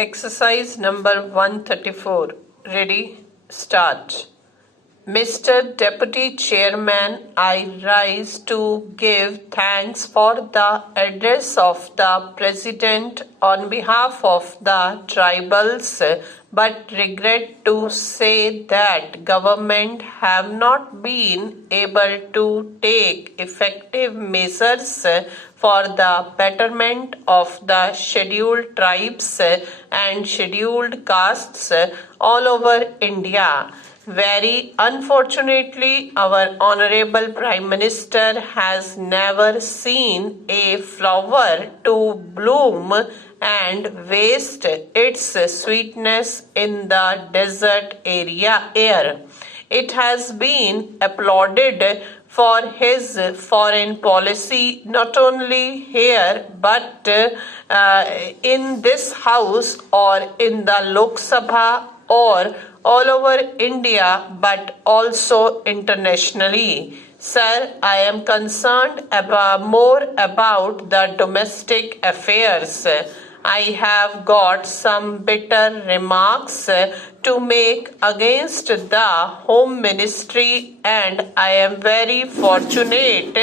Exercise number 134. Ready? Start. Mr. Deputy Chairman, I rise to give thanks for the address of the President on behalf of the tribals, but regret to say that government have not been able to take effective measures for the betterment of the scheduled tribes and scheduled castes all over India. Very unfortunately, our Honorable Prime Minister has never seen a flower to bloom and waste its sweetness in the desert air. It has been applauded for his foreign policy not only here but in this house or in the Lok Sabha or all over India but also internationally. Sir, I am concerned more about the domestic affairs. I have got some bitter remarks to make against the Home Ministry, and I am very fortunate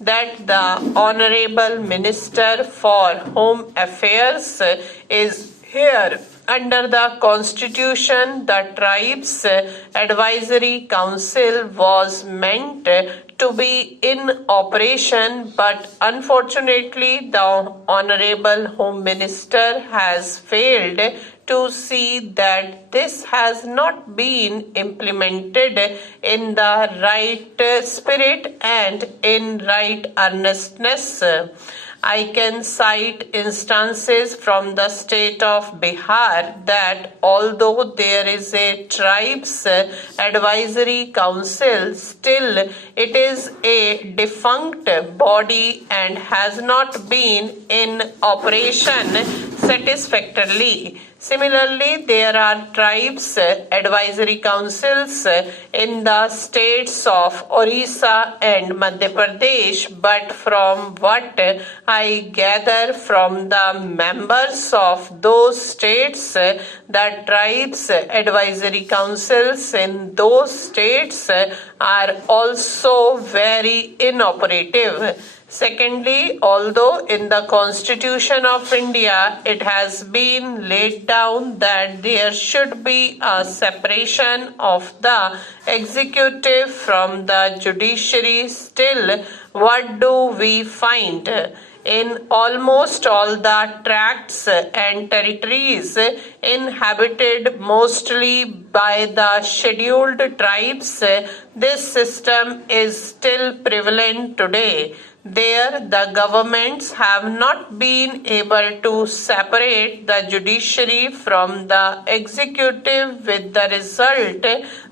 that the Honorable Minister for Home Affairs is here. Under the Constitution, the Tribes Advisory Council was meant to be in operation, but unfortunately, the Honorable Home Minister has failed to see that this has not been implemented in the right spirit and in right earnestness. I can cite instances from the state of Bihar that although there is a tribes advisory council, still it is a defunct body and has not been in operation satisfactorily. Similarly, there are tribes advisory councils in the states of Orissa and Madhya Pradesh, but from what I gather from the members of those states, the tribes advisory councils in those states are also very inoperative. Secondly, although in the Constitution of India it has been laid down that there should be a separation of the executive from the judiciary, still what do we find? In almost all the tracts and territories inhabited mostly by the scheduled tribes, this system is still prevalent today. There, the governments have not been able to separate the judiciary from the executive, with the result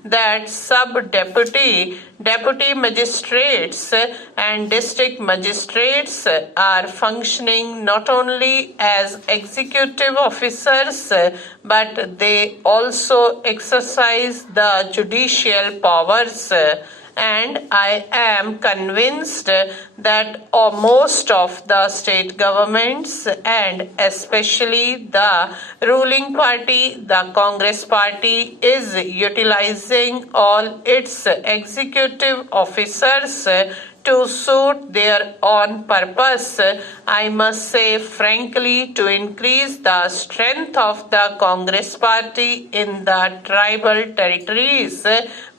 that sub-deputy, deputy magistrates and district magistrates are functioning not only as executive officers but they also exercise the judicial powers. And I am convinced that most of the state governments and especially the ruling party, the Congress party, is utilizing all its executive officers to suit their own purpose. I must say frankly, to increase the strength of the Congress party in the tribal territories,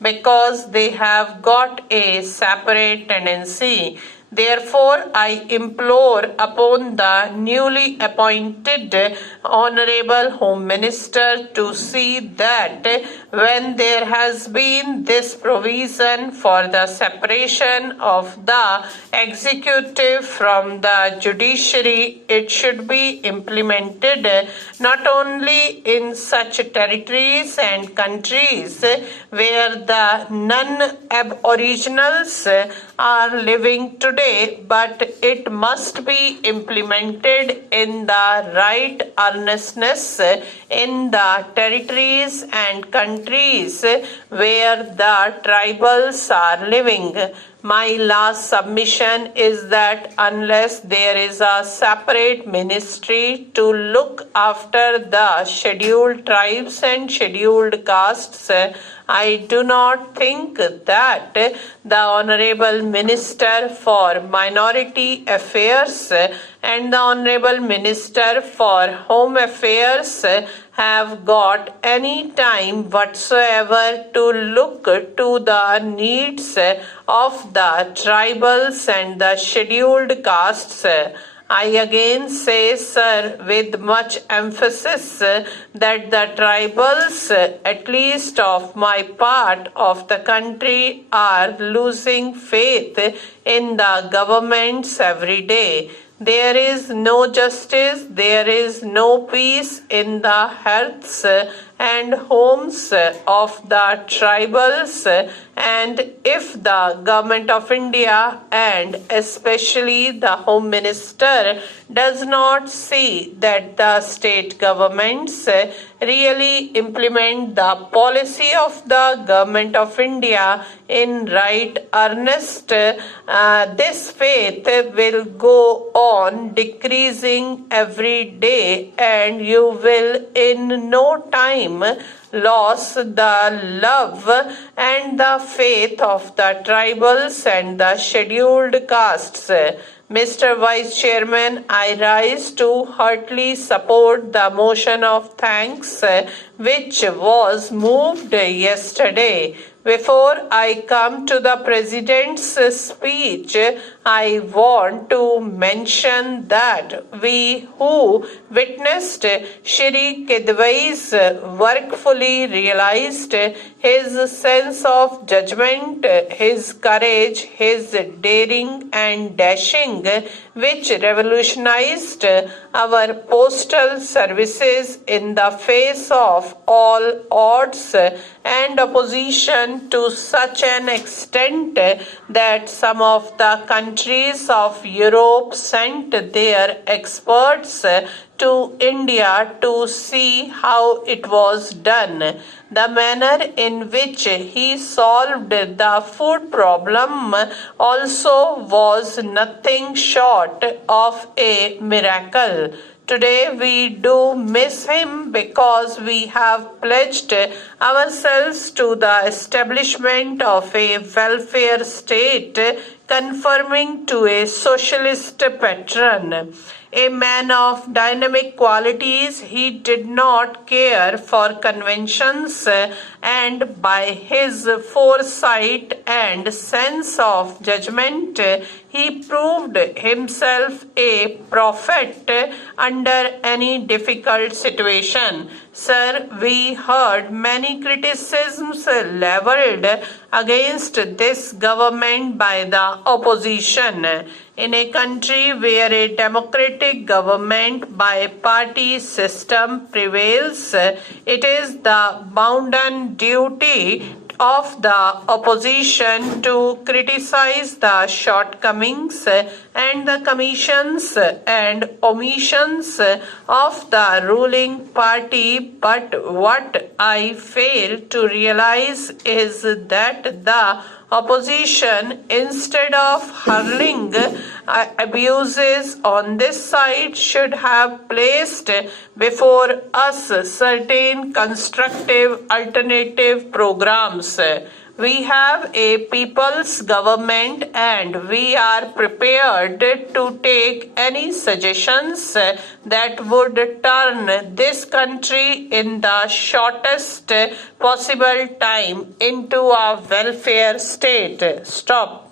because they have got a separate tendency. Therefore, I implore upon the newly appointed Honorable Home Minister to see that when there has been this provision for the separation of the executive from the judiciary, it should be implemented not only in such territories and countries where the non-aboriginals are living today, but it must be implemented in the right earnestness in the territories and countries where the tribals are living. My last submission is that unless there is a separate ministry to look after the scheduled tribes and scheduled castes, I do not think that the Honorable Minister for Minority Affairs and the Honorable Minister for Home Affairs have got any time whatsoever to look to the needs of the tribals and the scheduled castes. I again say, sir, with much emphasis, that the tribals, at least of my part of the country, are losing faith in the governments every day. There is no justice, there is no peace in the hearths and homes of the tribals, and if the government of India and especially the Home Minister does not see that the state governments really implement the policy of the government of India in right earnest, this faith will go on decreasing every day, and you will in no time lost the love and the faith of the tribals and the scheduled castes. Mr. Vice Chairman, I rise to heartily support the motion of thanks which was moved yesterday. Before I come to the President's speech, I want to mention that we who witnessed Shri Kidwai's work fully realized his sense of judgment, his courage, his daring and dashing, which revolutionized our postal services in the face of all odds and opposition to such an extent that some of the countries of Europe sent their experts to India to see how it was done. The manner in which he solved the food problem also was nothing short of a miracle. Today we do miss him because we have pledged ourselves to the establishment of a welfare state conforming to a socialist pattern. A man of dynamic qualities, he did not care for conventions, and by his foresight and sense of judgment, he proved himself a prophet under any difficult situation. Sir, we heard many criticisms leveled against this government by the opposition. In a country where a democratic government by party system prevails, it is the bounden duty of the opposition to criticize the shortcomings and the commissions and omissions of the ruling party. But what I fail to realize is that the opposition, instead of hurling abuses on this side, should have placed before us certain constructive alternative programs. We have a people's government and we are prepared to take any suggestions that would turn this country in the shortest possible time into a welfare state. Stop.